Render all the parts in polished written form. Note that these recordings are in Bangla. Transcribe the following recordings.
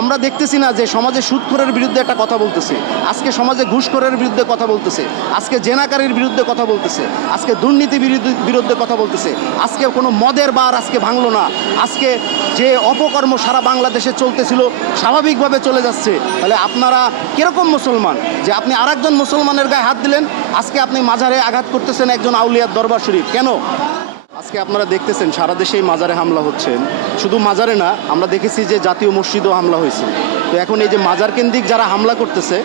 আমরা দেখতেছি না যে সমাজে সুদখোরের বিরুদ্ধে একটা কথা বলতেছে, আজকে সমাজে ঘুষখোরের বিরুদ্ধে কথা বলতেছে, আজকে জেনাকারীর বিরুদ্ধে কথা বলতেছে, আজকে দুর্নীতি বিরুদ্ধে কথা বলতেছে, আজকে কোনো মদের বার আজকে ভাঙলো না, আজকে যে অপকর্ম সারা বাংলাদেশে চলতেছিল স্বাভাবিকভাবে চলে যাচ্ছে। তাহলে আপনারা কীরকম মুসলমান যে আপনি আরেকজন মুসলমানের গায়ে হাত দিলেন, আজকে আপনি মাজারে আঘাত করতেছেন একজন আউলিয়ার দরবার শরীফ কেন? আজকে আপনারা দেখতেছেন সারা দেশেই মাজারে হামলা হচ্ছে, শুধু মাজারে না, আমরা দেখেছি যে জাতীয় মসজিদও হামলা হয়েছে। তো এখন এই যে মাজার কেন্দ্রিক যারা হামলা করতেছে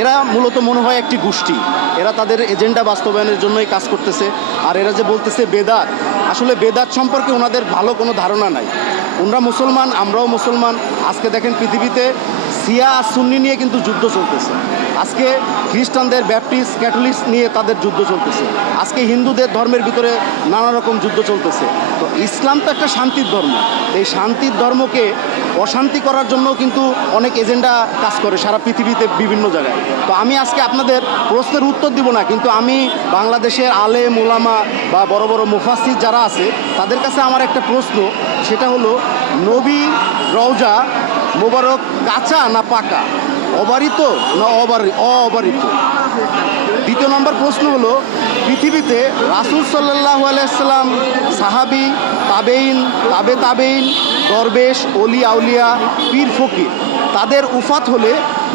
এরা মূলত মনে হয় একটি গোষ্ঠী, এরা তাদের এজেন্ডা বাস্তবায়নের জন্যই কাজ করতেছে। আর এরা যে বলতেছে বেদাত, আসলে বেদাত সম্পর্কে ওনাদের ভালো কোনো ধারণা নাই। ওনারা মুসলমান, আমরাও মুসলমান। আজকে দেখেন পৃথিবীতে শিয়া আর সুন্নি নিয়ে কিন্তু যুদ্ধ চলতেছে, আজকে খ্রিস্টানদের ব্যাপটিস্ট ক্যাথলিক নিয়ে তাদের যুদ্ধ চলতেছে, আজকে হিন্দুদের ধর্মের ভিতরে নানা রকম যুদ্ধ চলতেছে। তো ইসলাম তো একটা শান্তির ধর্ম, এই শান্তির ধর্মকে অশান্তি করার জন্য কিন্তু অনেক এজেন্ডা কাজ করে সারা পৃথিবীতে বিভিন্ন জায়গায়। তো আমি আজকে আপনাদের প্রশ্নের উত্তর দিব না, কিন্তু আমি বাংলাদেশের আলেম ওলামা বা বড় বড় মুফাসসির যারা আছে তাদের কাছে আমার একটা প্রশ্ন, সেটা হলো নবী রওজা মোবারক কাঁচা না পাকা, অবারিত না অবারিত? দ্বিতীয় নম্বর প্রশ্ন হলো পৃথিবীতে রাসূল সাল্লাল্লাহু আলাইহি সাল্লাম, সাহাবী, তাবেইন, তাবেইন, দরবেশ, অলি আউলিয়া, পীর ফকির, তাদের উফাত হলে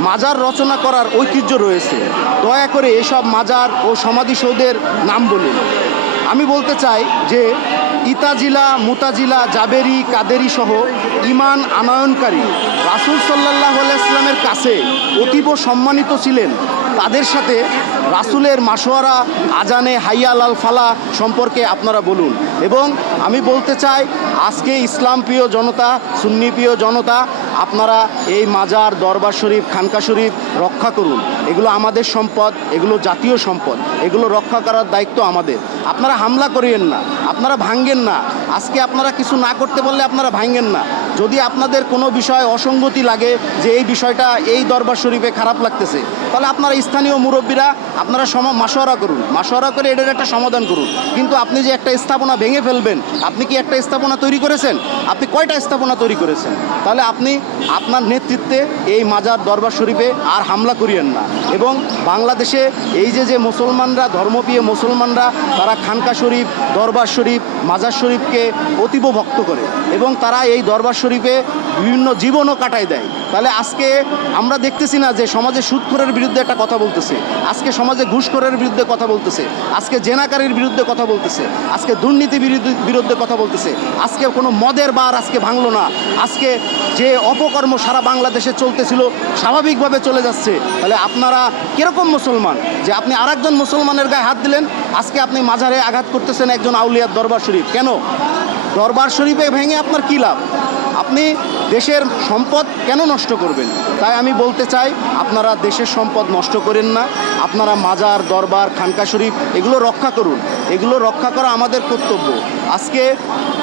মাজার রচনা করার ঐতিহ্য রয়েছে। দয়া করে এসব মাজার ও সমাধিসৌধের নাম বলুন। আমি বলতে চাই যে ইতাজিলা, মুতাজিলা, জাবেরি, কাদেরি সহ ইমান আনয়নকারী রাসূল সাল্লাল্লাহু আলাইহি সাল্লামের কাছে অতীব সম্মানিত ছিলেন। তাদের সাথে রাসূলের মাশওয়ারা, আজানে হাইয়া আলাল ফালাহ সম্পর্কে আপনারা বলুন। এবং আমি বলতে চাই আজকে ইসলাম প্রিয় জনতা, সুন্নি প্রিয় জনতা, আপনারা এই মাজার, দরবার শরীফ, খানকা শরীফ রক্ষা করুন। এগুলো আমাদের সম্পদ, এগুলো জাতীয় সম্পদ, এগুলো রক্ষা করার দায়িত্ব আমাদের। আপনারা হামলা করিয়েন না, আপনারা ভাঙ্গেন না। আজকে আপনারা কিছু না করতে পারলে আপনারা ভাঙ্গেন না। যদি আপনাদের কোনো বিষয় অসঙ্গতি লাগে যে এই বিষয়টা এই দরবার শরীফে খারাপ লাগতেছে, তাহলে আপনারা স্থানীয় মুরব্বীরা আপনারা মাশওয়ারা করুন, মাশওয়ারা করে এটার একটা সমাধান করুন। কিন্তু আপনি যে একটা স্থাপনা ভেঙে ফেলবেন, আপনি কি একটা স্থাপনা তৈরি করেছেন? আপনি কয়টা স্থাপনা তৈরি করেছেন? তাহলে আপনি আপনার নেতৃত্বে এই মাজার, দরবার শরীফে আর হামলা করিয়েন না। এবং বাংলাদেশে এই যে মুসলমানরা, ধর্মপ্রিয় মুসলমানরা, তারা খানকা শরীফ, দরবার শরীফ, মাজার শরীফকে অতীব ভক্ত করে এবং তারা এই দরবার শরীফে বিভিন্ন জীবনও কাটায় দেয়। তাহলে আজকে আমরা দেখতেছি না যে সমাজে সুদখোরের বিরুদ্ধে একটা কথা বলতেছে, আজকে সমাজে ঘুষখোরের বিরুদ্ধে কথা বলতেছে, আজকে জেনাকারীর বিরুদ্ধে কথা বলতেছে, আজকে দুর্নীতি বিরুদ্ধে কথা বলতেছে, আজকে কোনো মদের বার আজকে ভাঙলো না, আজকে যে অপকর্ম সারা বাংলাদেশে চলতেছিল স্বাভাবিকভাবে চলে যাচ্ছে। তাহলে আপনারা কীরকম মুসলমান যে আপনি আরেকজন মুসলমানের গায়ে হাত দিলেন, আজকে আপনি মাজারে আঘাত করতেছেন একজন আউলিয়ার দরবার শরীফ কেন? দরবার শরীফে ভেঙে আপনার কী লাভ? আপনি দেশের সম্পদ কেন নষ্ট করবেন? তাই আমি বলতে চাই আপনারা দেশের সম্পদ নষ্ট করেন না, আপনারা মাজার, দরবার, খানকা শরীফ এগুলো রক্ষা করুন। এগুলো রক্ষা করা আমাদের কর্তব্য। আজকে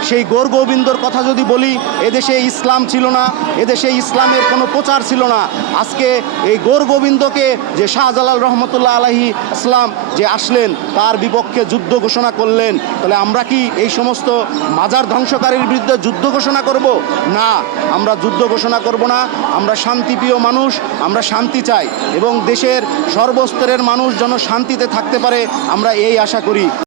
সেই গৌর গোবিন্দর কথা যদি বলি, এদেশে ইসলাম ছিল না, এদেশে ইসলামের কোনো প্রচার ছিল না। আজকে এই গৌর গোবিন্দকে যে শাহজালাল রহমতুল্লাহ আলাইহি ইসলাম যে আসলেন, তার বিপক্ষে যুদ্ধ ঘোষণা করলেন। তাহলে আমরা কি এই সমস্ত মাজার ধ্বংসকারীর বিরুদ্ধে যুদ্ধ ঘোষণা করব? না, আমরা যুদ্ধ ঘোষণা করব না। আমরা শান্তিপ্রিয় মানুষ, আমরা শান্তি চাই এবং দেশের সর্বস্তরের মানুষ যেন শান্তিতে থাকতে পারে, আমরা এই আশা করি।